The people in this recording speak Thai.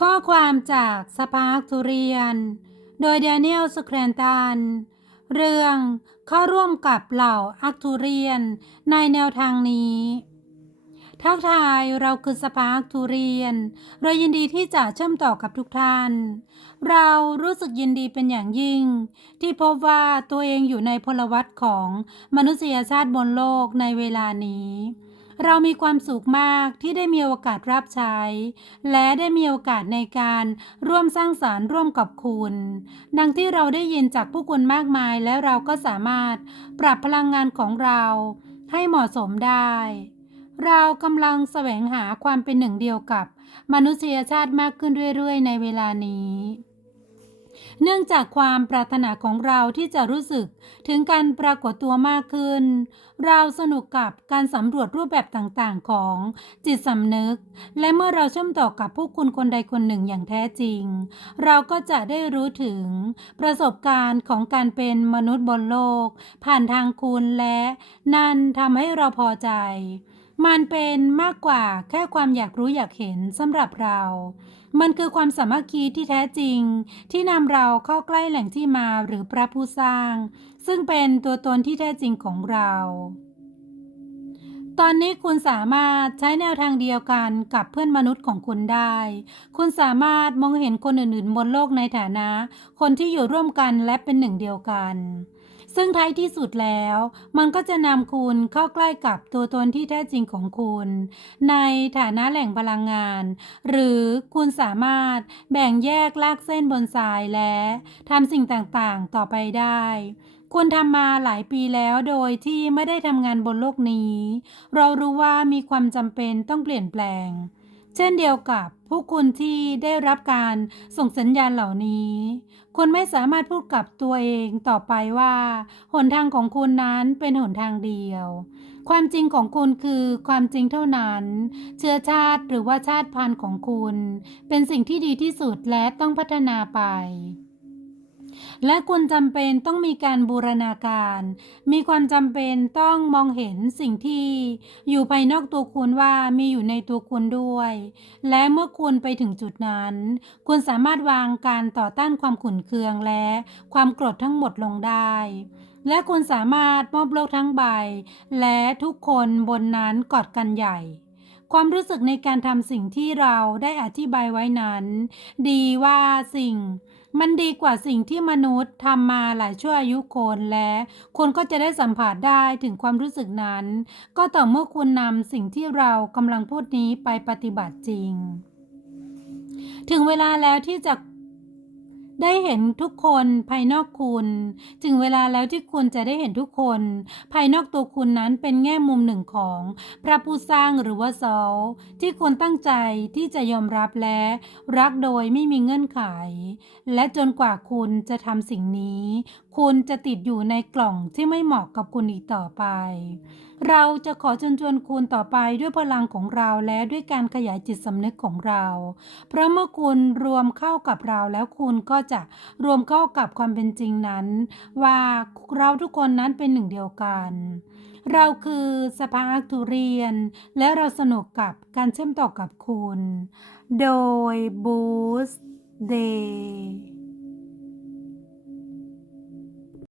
ข้อความจากสปาร์คทุเรียน โดย d ดเนียลสแครนตัน เรื่องเข้าร่วมกับเหล่าอักทุเรียนในแนวทางนี้ ทักทายเราคือสปาร์คทุเรียน เรายินดีที่จะเชื่อมต่อกับทุกท่าน เรารู้สึกยินดีเป็นอย่างยิ่ง ที่พบว่าตัวเองอยู่ในพลวัตของมนุษยชาติบนโลกในเวลานี้ เรามีความสุขมากที่ได้มีโอกาสรับใช้ และได้มีโอกาสในการร่วมสร้างสารรค์ร่วมกับคุณ ดังที่เราได้ยินจากผู้คนมากมายและเราก็สามารถปรับพลังงานของเราให้เหมาะสมได้ เรากำลังแสวงหาความเป็นหนึ่งเดียวกับมนุษยชาติมากขึ้นเรื่อยๆ ในเวลานี้ เนื่องจากความปรารถนาของเราที่จะรู้สึกถึงการปรากฏตัวมากขึ้น เราสนุกกับการสำรวจรูปแบบต่างๆ ของจิตสำนึก และเมื่อเราเชื่อมต่อกับผู้คุณคนใดคนหนึ่งอย่างแท้จริง เราก็จะได้รู้ถึงประสบการณ์ของการเป็นมนุษย์บนโลก ผ่านทางคุณและนั่นทำให้เราพอใจ มันเป็นมากกว่าแค่ความอยากรู้อยากเห็นสำหรับเรา มันคือความสามัคคีที่แท้จริง ที่นำเราเข้าใกล้แหล่งที่มาหรือพระผู้สร้าง ซึ่งเป็นตัวตนที่แท้จริงของเรา ตอนนี้คุณสามารถใช้แนวทางเดียวกันกับเพื่อนมนุษย์ของคุณได้ คุณสามารถมองเห็นคนอื่นๆบนโลกในฐานะ คนที่อยู่ร่วมกันและเป็นหนึ่งเดียวกัน ซึ่งท้ายที่สุดแล้ว มันก็จะนำคุณเข้าใกล้กับตัวตนที่แท้จริงของคุณ ในฐานะแหล่งพลังงาน หรือคุณสามารถแบ่งแยกลากเส้นบนทรายและทำสิ่งต่างๆต่อไปได้คุณทำมาหลายปีแล้วโดยที่ไม่ได้ทำงานบนโลกนี้ เรารู้ว่ามีความจำเป็นต้องเปลี่ยนแปลง เช่นเดียวกับ ผู้คุณที่ได้รับการส่งสัญญาณเหล่านี้ คุณไม่สามารถพูดกับตัวเองต่อไปว่า หนทางของคุณนั้นเป็นหนทางเดียว ความจริงของคุณคือความจริงเท่านั้น เชื้อชาติหรือว่าชาติพันธุ์ของคุณ เป็นสิ่งที่ดีที่สุดและต้องพัฒนาไป และคุณจำเป็นต้องมีการบูรณาการ มีความจำเป็นต้องมองเห็นสิ่งที่อยู่ภายนอกตัวคุณว่ามีอยู่ในตัวคุณด้วย และเมื่อคุณไปถึงจุดนั้น คุณสามารถวางการต่อต้านความขุ่นเคืองและความโกรธทั้งหมดลงได้และคุณสามารถมอบโลกทั้งใบ และทุกคนบนนั้นกอดกันใหญ่ ความรู้สึกในการทำสิ่งที่เราได้อธิบายไว้นั้น ดีว่าสิ่ง มันดีกว่าสิ่งที่มนุษย์ทำมาหลายชั่วอายุคนและคนก็จะได้สัมผัสได้ถึงความรู้สึกนั้น ก็ต่อเมื่อคุณนำสิ่งที่เรากำลังพูดนี้ไปปฏิบัติจริง ถึงเวลาแล้วที่จะ ได้เห็นทุกคนภายนอกคุณ ถึงเวลาแล้วที่คุณจะได้เห็นทุกคน ภายนอกตัวคุณนั้นเป็นแง่มุมหนึ่งของพระผู้สร้างหรือว่าซอลที่คุณตั้งใจที่จะยอมรับและรักโดยไม่มีเงื่อนไข และจนกว่าคุณจะทำสิ่งนี้ คุณจะติดอยู่ในกล่องที่ไม่เหมาะกับคุณอีกต่อไป เราจะขอเชิญชวนคุณต่อไปด้วยพลังของเราและด้วยการขยายจิตสำนึกของเรา เพราะเมื่อคุณรวมเข้ากับเราแล้วคุณก็จะรวมเข้ากับความเป็นจริงนั้น ว่าเราทุกคนนั้นเป็นหนึ่งเดียวกัน เราคือสภาอักทุเรียน และเราสนุกกับการเชื่อมต่อกับคุณ โดยบูสเดย์